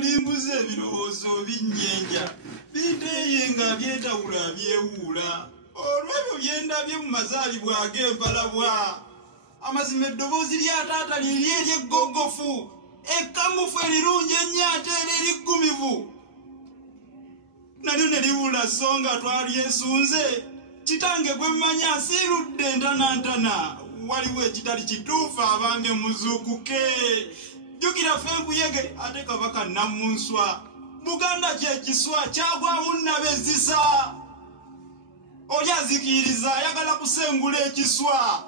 tulimbuze ebirowoozo binjenja biteye nga byetawula byewuula olw'ebyo byendabye mu mazaalibwa ag'empalabwa amazima eddoboozi lya taata liri ery'eggogofu ekkamufu erirungi ennyo ate era eriggumivu nalyo ne liwula so nga twalyesunze kitange gwe mmanyi asiirudde ntanantana waliwo ekitali kituufu abange muzuukuke jjukira ffe nkuyege ate kabaka namunswa Buganda kyekiswa kyagwamu nnabezisa oli azikiriza ayagala kusengula ekiswa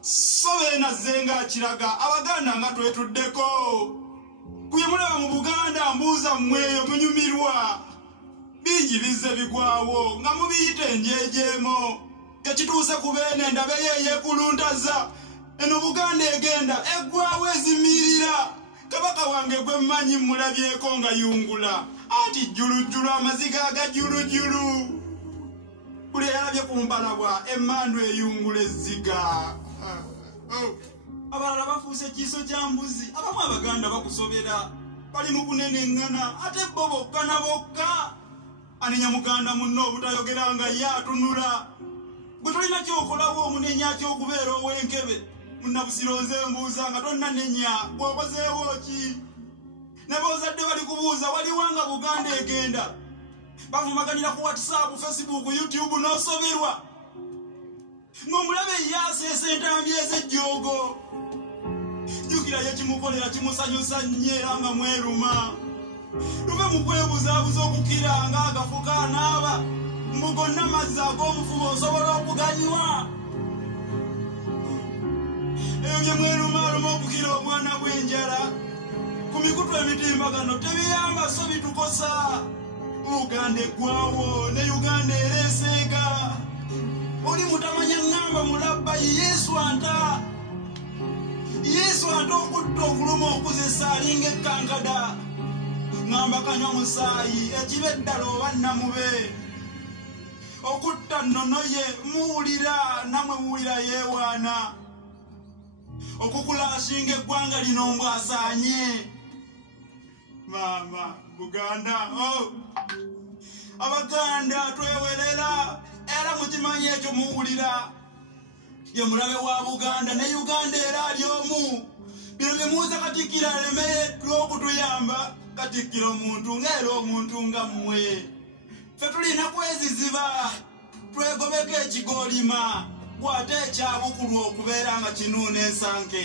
so beenazze ng'akiraga abaganda nga twetuddeko kuyemulaba mu Buganda mbuuza mmweyo munyumirwa bingi bizze bigwawo nga mubiyita enjejeemo tekituuse ku beene endabe yeyeekuluntaza eno Buganda egenda eggwawo ezimiirira kabaka wange gwe mmanyi mulabyeko nga yungula anti jjulujjulu amaziga agajjulujjulu buli eyalabye ku mpalabwa emmandu eyungula ezziga abalala bafuuse kiiso kya mbuzi abamu abaganda bakusobera bali mu kuneneŋŋana ate bo bokka na bokka anenya muganda munno obutayogera nga ye atunula bwe tolina kyokolawo omunenya ky'okubeera ow'enkebe munnabusironze mbuuza nga tonnanenya bw'okozeewo ki ne b'ozadde bali kubuuza waliwo nga Buganda egenda bavumaganira ku WhatsApp, Facebook, YouTube n'osoberwa ng'omulabe ye aseesa entambi ez'ejjoogo jjukira ye kimukolera kimusanyusa nnyo era nga mweruma luve mu kwebuzaabuza okukira ng'agafu kaanaaba mbu gonna mazzi ag'omufuba osobola okuganywa ebyo bye mwerumaaluma okukira omwana bw'enjala ku mikutu emitimbagano tebiyamba so bitukosa Uganda eggwawo ne Uganda ereeseega oli mutamanya ŋŋamba mulabba Yesu anta okutta okuluma okuzesa alinga ekkankada ŋŋamba kanywa musaayi ekiba eddala oba namube okutta nnono ye muwulira namwe muwulira yeewaana okukulaashinga eggwanga lino mbwasaanye maama Buganda abaganda twewerera era mukimanyi ekyo muwulira ye mulabe wa Buganda ne Uganda era ali omu bino bye muwuza Katikkiro alemereddwa okutuyamba Katikkiro omuntu ng'era omuntu nga mmwe ffe tulina kweziziba twegobeko ekigoolima bw'ate ekyabukulwa okubeera nga kinuuna ensanke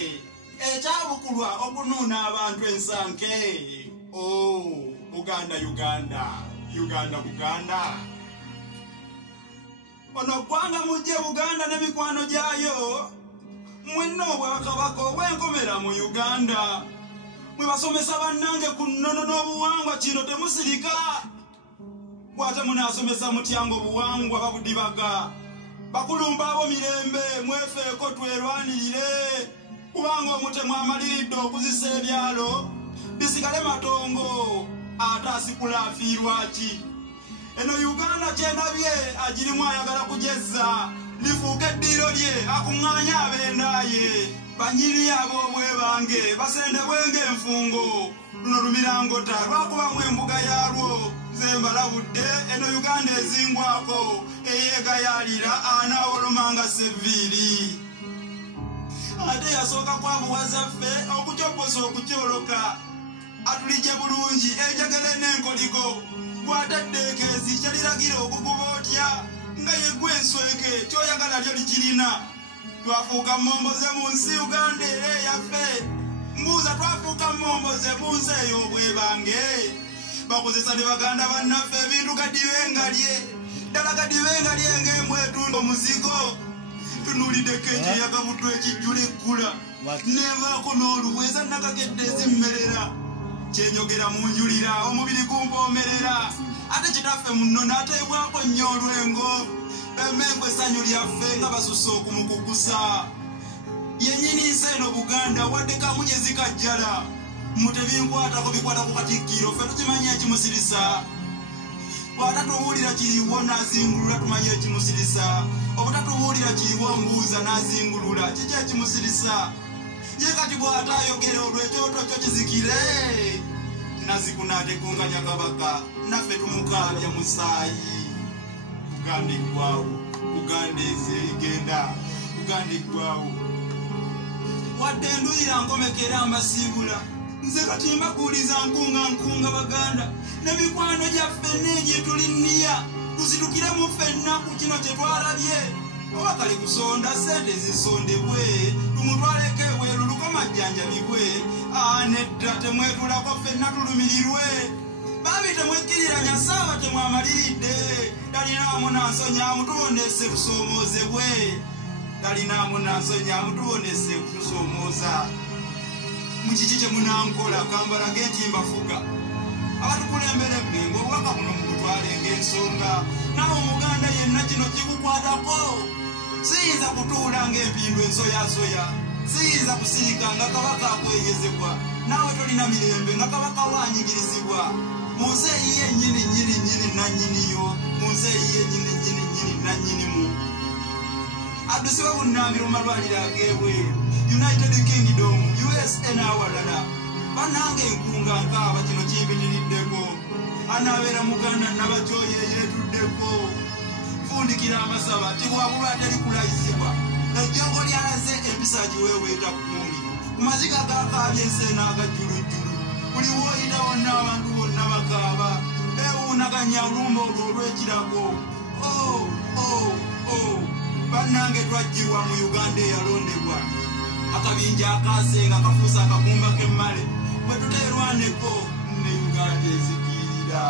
ekyabukulwa okunuuna abantu ensanke Buganda ono ggwanga mujje Buganda n'emikwano gyayo mwenna obwakabaka obw'enkomera mu Uganda mwe basomesa bannange ku nnono n'obuwangwa kino temusirika bw'ate munaasomesa mutyango obuwangwa babudibaga bakulumba abo mirembe mwefeeko twerwanirire kubanga omutemu amaliridde okuzisa ebyalo bisigale matongo ate asikula afiirwa ki eno Uganda kyenabye agirimu ayagala kujezza lifuuka eddiiro lye akuŋŋaanya ab'endaaye banyiri ab'obwebange basendebwenga enfungo luno lumirangota lwakubamu embuga yaalwo nze mbalabudde eno Uganda ezingwako eyeegayaalira anaawolomanga sevviiri ate yasooka kwabuwazaffe okucyoposa okucyoloka atulije bulungi enjagala n'enkoligo bw'ataddeekeezi kyaliragira okuguba otya nga yeggwe ensweke kyoyagala lyo likirina twafuuka momboze mu nsi Uganda era eyaffe mbuuza twafuuka momboze mu nsi ey'obwebange bakozesa ne baganda bannaffe ebintu gadibengalye ddala gadibengalye ng'emwetunda omuzigo tunuuliddeko ekyeyagabuddu ekijjula eggula nevaako n'oluweeza nakagedde ezimmerera kyenyogera mu njulira omubiri gumpoomerera ate kitaffe muno n'ateebwako nnyo olwengo emmengo essanyu lyaffe nga basusse okumukukusa yennyini nsi eno Buganda wadde kamunye zikajjala mutebinkwatako bikwata ku Katikkiro ffe tukimanyi ekimusirisa bw'atatubuulira kiriwo n'azingulula tumanyi ekimusirisa obutatubuulira kiriwo mbuuza n'azingulula kiki ekimusirisa ye kati bw'ataayogera olwo ekyoto kyo kizikire nazikunate kunganya kabaka naffe tumukabya musaayi Uganda eggwawo Uganda ezigenda Uganda eggwawo wadde nduyira nkomekera amasibula nze kati mbakuuliza nkunga Baganda n'emikwano gyaffe n'egye tulinniya tuzitukire mu ffenna ku kino kye twalabye oba kale kusonda sente zisondebwe tumutwaleko ebweru lukomajjanjabibwe nedda temwetulako ffenna tulumirirwe babi temwekkiriranya saaba temwamaliridde talinaamu nansonyamu tubonese tusomoozebwe talinaamu nansonyamu tubonese tusomooza mu kiki kye munankola kambalage nti mbafuga abatukulembera ebbingo obubaka buno mubutwale ng'ensonga nawe omuganda yenna kino kikukwatako siyinza kutuula ng'empindu ensoyasoya siyinza kusirika nga kabaka akweyezebwa naawe tolina mirembe nga kabaka wanyigirizibwa mu nsi eyiye nyini nannyiniyo mu nsi eyiye nyini nannyinimu addusibwe bunnambiro mu malwaliro ag'ebweru United Kingdom USA n'awalala bannange enkunga nkaaba kino kimpitiriddeko anaabeera muganda nabakyoyo eyeetuddeko fundikira amasaba tibwabulwa atali kulayizibwa ejjongo lyalaze empisa giweeweeta kundi ku maziga gakaabya enseena agajjulujjulu buli wooyita wonna abantu bonna bakaaba beewuunaganya olumba olwo olw'ekirago bannange twajjirwa mu Uganda eyalondebwa akabinja akaasenga kafuusa akakumba k'emmale bwe tuteerwaneko ne Uganda ezikirira